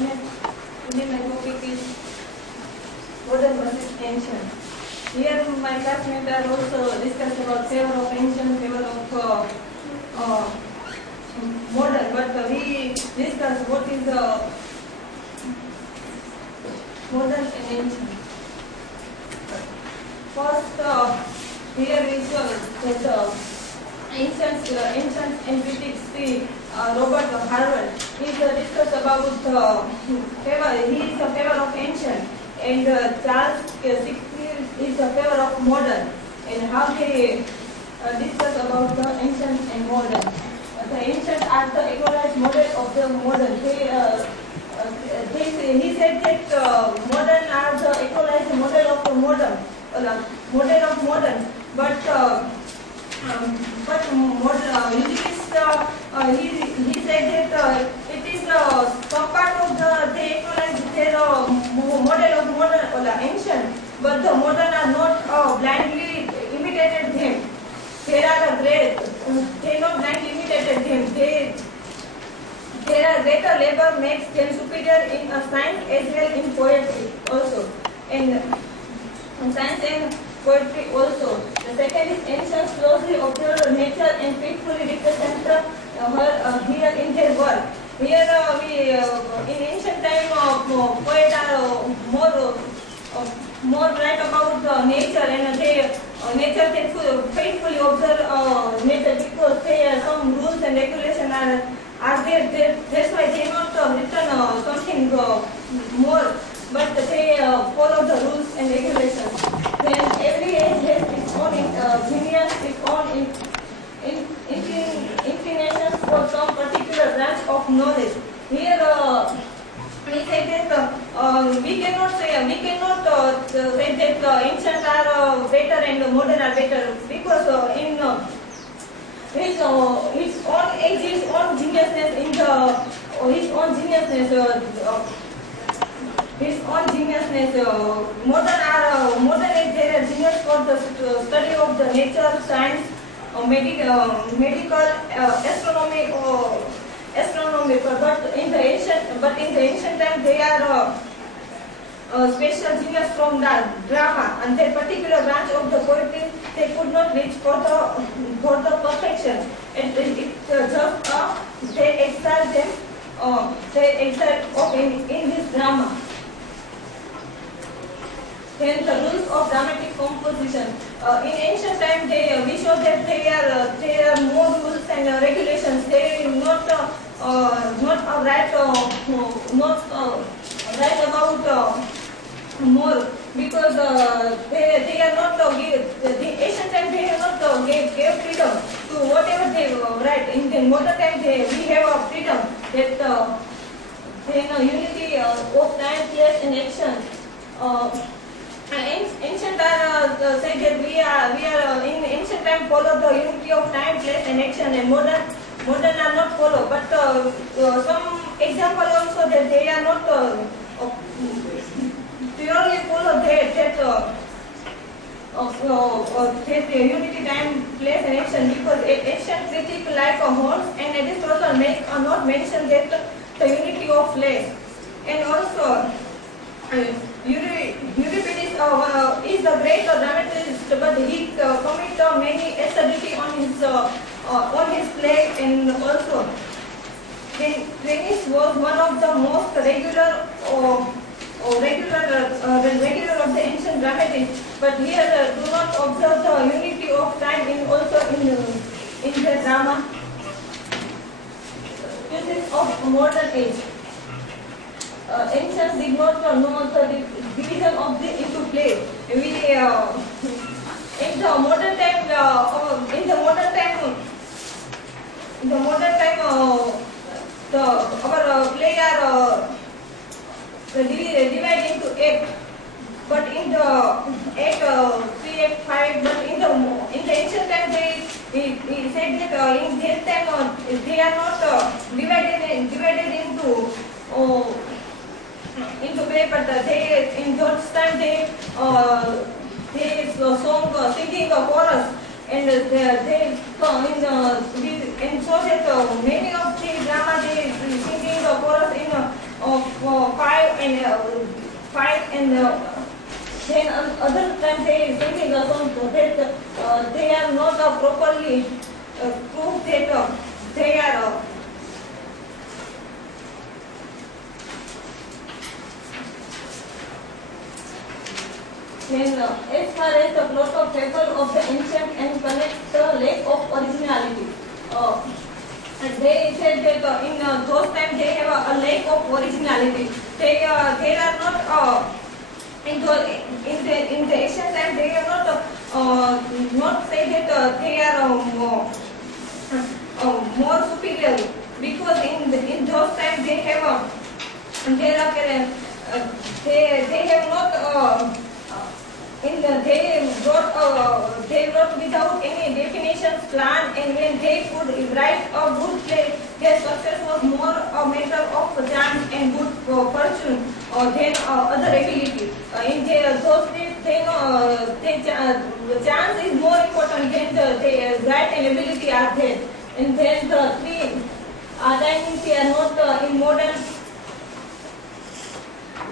classmates. Today my topic is modern versus ancient. Here my classmates are also discussed about favor of ancient, favor of modern, but we discuss what is modern and ancient. First, here is that ancient and critics, Robert Harvard is discussed about favor. He is a favor of ancient, and Charles Shakespeare is a favor of modern. And how they discuss about the ancient and modern. The ancient are the equalized model of the modern. He said that modern are the equalized model of the modern, model of modern, but he said that it is some part of the equalized their model of modern ancient, but the modern are not blindly imitated them. There are they not blindly imitated them. Their greater labor makes them superior in science as well in poetry also, and science and poetry also. The second is ancient closely observe nature and faithfully represent here in their work. Here in ancient time poets are more write about nature, and nature they faithfully observe nature, because some rules and regulations are there. That's why they not written something more, but they follow the rules and regulations. Then every age has its own genius, its own inclinations for some particular branch of knowledge. Here we say that we cannot say that ancient are better and modern are better, because in his own age, his own geniusness modern age there are genius for the study of the nature, science, medical, astronomy. But in the ancient time they are special genius from the drama, and their particular branch of the poetry they could not reach for the perfection. And it just they excel in this drama. Then the rules of dramatic composition. In ancient time, we show that there are more rules and regulations. They not write about more, because they are not the ancient time they are not gave freedom to whatever they write. In the modern time, we have a freedom that unity of time, place, and action. Ancient are say that we are in ancient time follow the unity of time, place, and action, and modern are not follow. But some example also that they are not purely follow that unity, time, place, and action, because ancient critic like Holmes and Aristotle not mention that the unity of place. And also Euripides is the great dramatist, but he commit many absurdity on his play. And also Venice was one of the most regular of the ancient dramatists, but here do not observe the unity of time in the drama. Uses of modern age. Ancients did not know the division of into place. In the modern time, our play are divided into 8. But in the 8, 3, 8, 5. But in the ancient time, he said that in this time they are not divided into play, but in those time they singing a chorus, and they and so that many of the drama they singing the chorus in and then other times they are thinking also that they are not properly proved that they are then as far as the plot of paper of the ancient and connect the lack of originality. And they said that in those times they have a lack of originality. They are not in the ancient time they have not say that they are more superior, because in those times they have they have not they wrote without any definitions plan, and when they could write a good play, their success was more a matter of chance and good fortune than other ability. In those days, the chance is more important than the right and ability are there. And then the three dimensions are not in modern.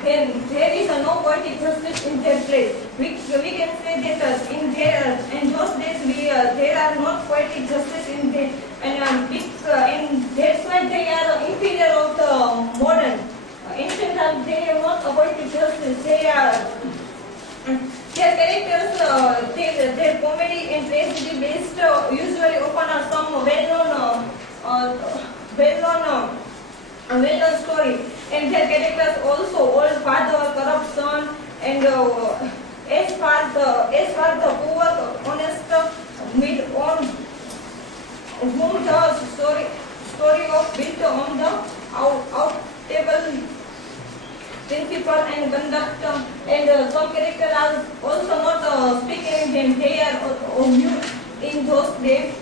Then there is no poetic justice in their place. We can say that in those days there are not poetic justice in there, and that's why they are inferior of the modern. Ancient times they have not poetic justice. They are their characters, their comedy and tragedy based usually upon some well-known story, and their characters also old father, corrupt son, and as far the poor, honest, mid on whom the story of built on the out-table principle and conduct, and some characters are also not speaking them. They are mute in those days.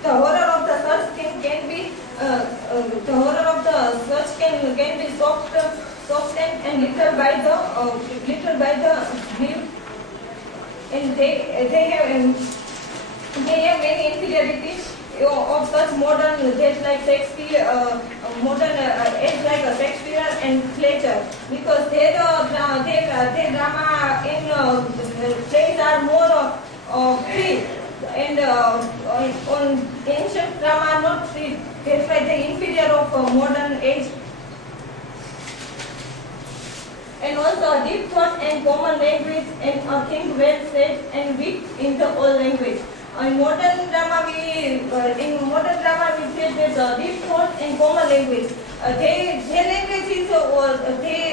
The horror of the search can be softened and little by the view, and they have many inferiorities of such modern days like Shakespeare, age like Shakespeare and Fletcher, because their drama in plays are more free, and on ancient drama are not free. That's why they inferior of modern age. And also deep thought and common language, and a thing well said and weak in the old language. In modern drama we say that deep thought and common language. Their language is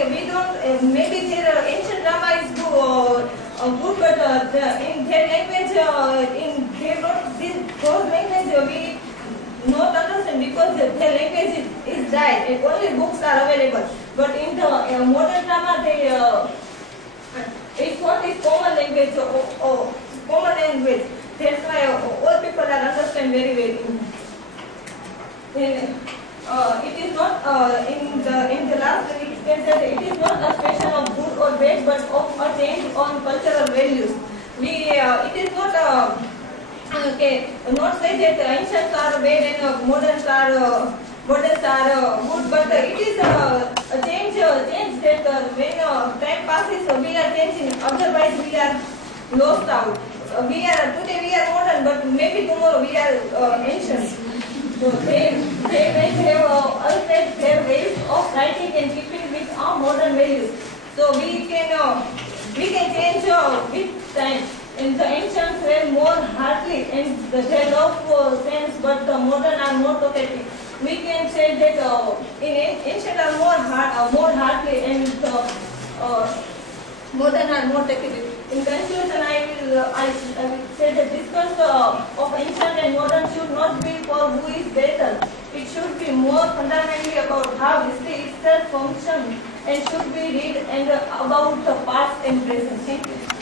we don't maybe their ancient drama is good, but in their language those language we not understand, because their language is died and only books are available. But in the modern drama it's what is common language common language. That's why all people are understand very well. It is not in the last week that it is not a question of good or bad, but of a change on cultural values. It is not not say that ancients are bad and moderns are good, but it is a change that when time passes we are changing. Otherwise we are lost out. Today we are modern, but maybe tomorrow we are ancient. So they may have altered their ways of writing and keeping with our modern values. So we can change with time. And the ancients were more heartly and they love sense, but the modern are more pathetic. We can say that in ancient are more heartly, and modern are more pathetic. In conclusion, I will say that discourse of ancient and modern should not be for who is better. It should be more fundamentally about how history itself functions, and should be read and about the past and present. Thank you.